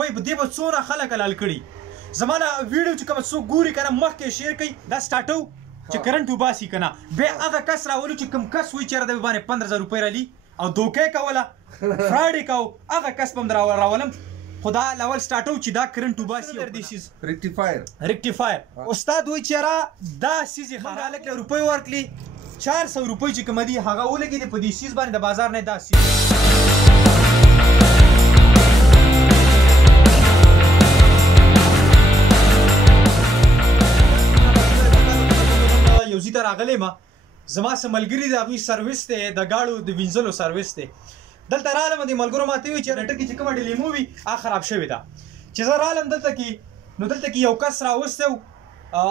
په دې به څونه خلک حلال کړي زما دا ویډیو چې کوم څوک ګوري کنه مخکې شیر کوي دا سټارټو چې کرنټ وباسي کنه بیا هغه کس راولو چې کوم کس وایي چېرې د باندې 15,000 روپۍ رالي او دوکې کوله فراډ یې کو هغه کس به هم راولم خو دا اول سټارټو چې دا کرنټ وباسي ریکټیفایر استاد وایي چېرې دا سیز یې خراب هلک له روپۍ ورکړي 400 روپۍ چې کومه دي هغه ولګېدې په دې سیز باندې د بازار نه دا سیز یو ځای ته راغلی ما زما څه ملګري د هغوی سروس دی د ګاړو د وینځلو سروس دی دلته رالم دې ملګرو ماته وویل چې موټر کې چې کومه ډیلیمو وي هغه خراب شوې ده چې زه رالم دلته کې نو دلته کې یو کس راوستی و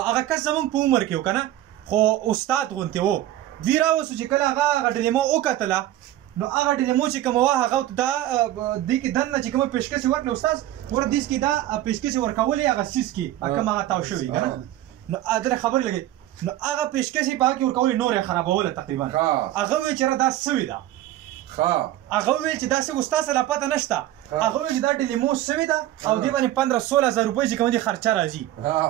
هغه کس زموږ په عمر کې و که نه خو استاد غوندې و دوی راوستو چې کله هغه ډیلیمو وکتله نو هغه ډیلیمو چې کومه وه هغه دا دې کې دننه چې کومه پیشکش یې ورکړه استاد ګوره دېس کې دا پیشکش یې ورکولې هغه سیس کې کوم هغه تاو شوي که نه نو دلته خبرې لګوي نو هغه پیشکش یې په هغه کې ورکولې نور یې خرابوله تقریبا هغه وویل چې دا سوي ده هغه وویل چې دا څه استاد سره پته نشته هغه وویل چې دا ډیلیمو سوي ده او دې باندې 15-16 روپۍ چې کومه دي خرچه راځي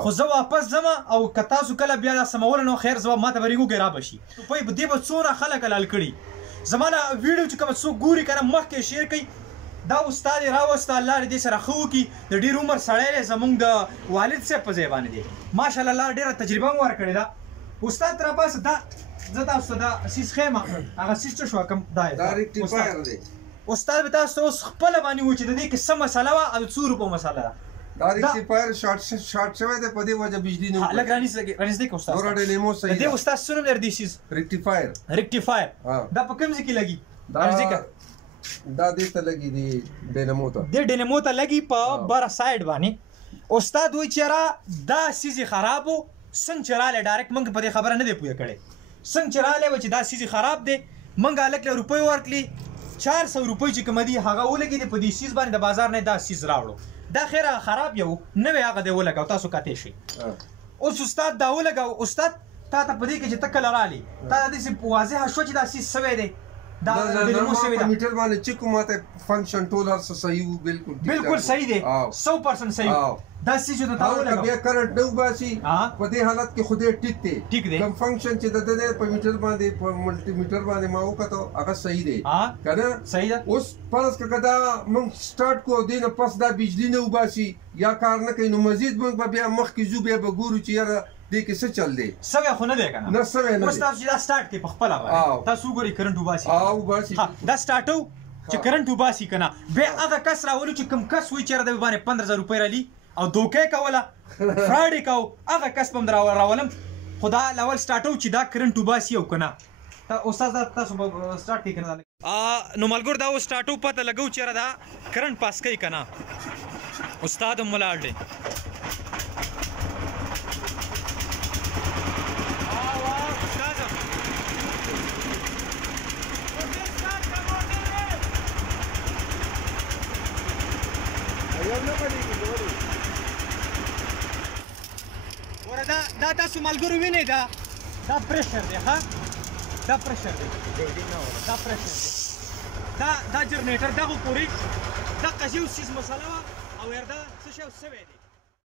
خو زه واپس ځم او که تاسو کله بیا دا سموله نو خیر زه ماته به ریګو کې را به شي روپۍ دې به څونه خلک حلال کړي زما دا ویډیو چې کوم څوک ګوري که نه مخکې شیر کوي دا استاد یې راوسته الله دې دې سره ښه وکړي د ډېر عمر سړی دی زموږ د والد صاحب په ځای باندې دی ماشاءالله الله ډېره تجربه مو ورکړې ده استاد تر پاسه دا زه تاسو ته دا سیس ښیم هغه سیس څه شوه کوم دا ریکټیفایر دی استاد به تاسو ته اوس خپله باندې ووایي چې د دې کې څه مسله وه او د څو روپو مسله ده دا ریکټیفایر شارټ شوی دی په دې وجه بجلي نه لږ رانیزدې کړه استاد نوره ډیلیمو صحیح د دې استاد څه نوم دی دې سیز ریکټیفایر دا په کوم ځای کې لګي دا دې ته لګي دی ډینامو ته دې ډینامو ته لګي په بره سایډ باندې استاد وایي چېرې دا سیز یې خراب و څنګه چې رالی ډایرکټ موږ په دې خبره نه دی پوهه کړی څنګه چې رالی و چې دا سیز خراب دی موږ هلک له روپۍ ورکړي 400 روپۍ چې کومه دي هغه ولګېدې په دې سیز باندې د بازار نه دا سیز راوړو دا خیر هغه خراب یو نوی هغه دی ولګو تاسو کتې شئ اوس استاد دا ولګو استاد تا ته په دې کې چې ته کله رالي تا ته داسې واضحه شوه چې دا سیز سوی دی دا ډیلیمو سوی ده میټر باندې چې کوم ماته فنکشن ټول هر څه صحیح و بالکل صحیح دی 100% صحیح دا سیز چې ته ولګو بیا کرنټ نه وباسي په دې حالت کې خو دې ټیک دی کوم فنکشن چې د دې په میټر باندې په ملټي میټر باندې ما وکړو هغه صحیح دی کنه صحیح ده اوس فرض کړه دا موږ سٹارټ کو دې نه پس دا بجلی نه وباسي یا کار نه کوي نو مزید موږ بیا مخکې ځو بیا به ګورو چې یاره دې کې څه چل دی سوی خو نه دی که نه سوی نه اوس تاسو چې دا سټارټ کوي په خپله باندې تاسو وګورئ کرنټ وباسي دا سټارټو چې کرنټ وباسي که نه بیا هغه کس راولو چې کوم کس وایي چېرې د باندې 15,000 روپۍ رالي او دوکې کوله فراډ یې کو هغه کس به هم راولم خو دا اول سټارټو چې دا کرنټ وباسي او که نه استاد تاسو به سټارټ کوي که نه نو ملګرو دا اوس سټارټو پته لګو چېرې دا کرنټ پاس کوي که نه استاد هم ولاړ دی دا تاسو ملګرو وینئ دا پریشر دی ښه دا پریشر دی دا پریشر دی دا جنریټر دغه پورې دقه یو څیز مسله وه او یار دا څه شی سوی دی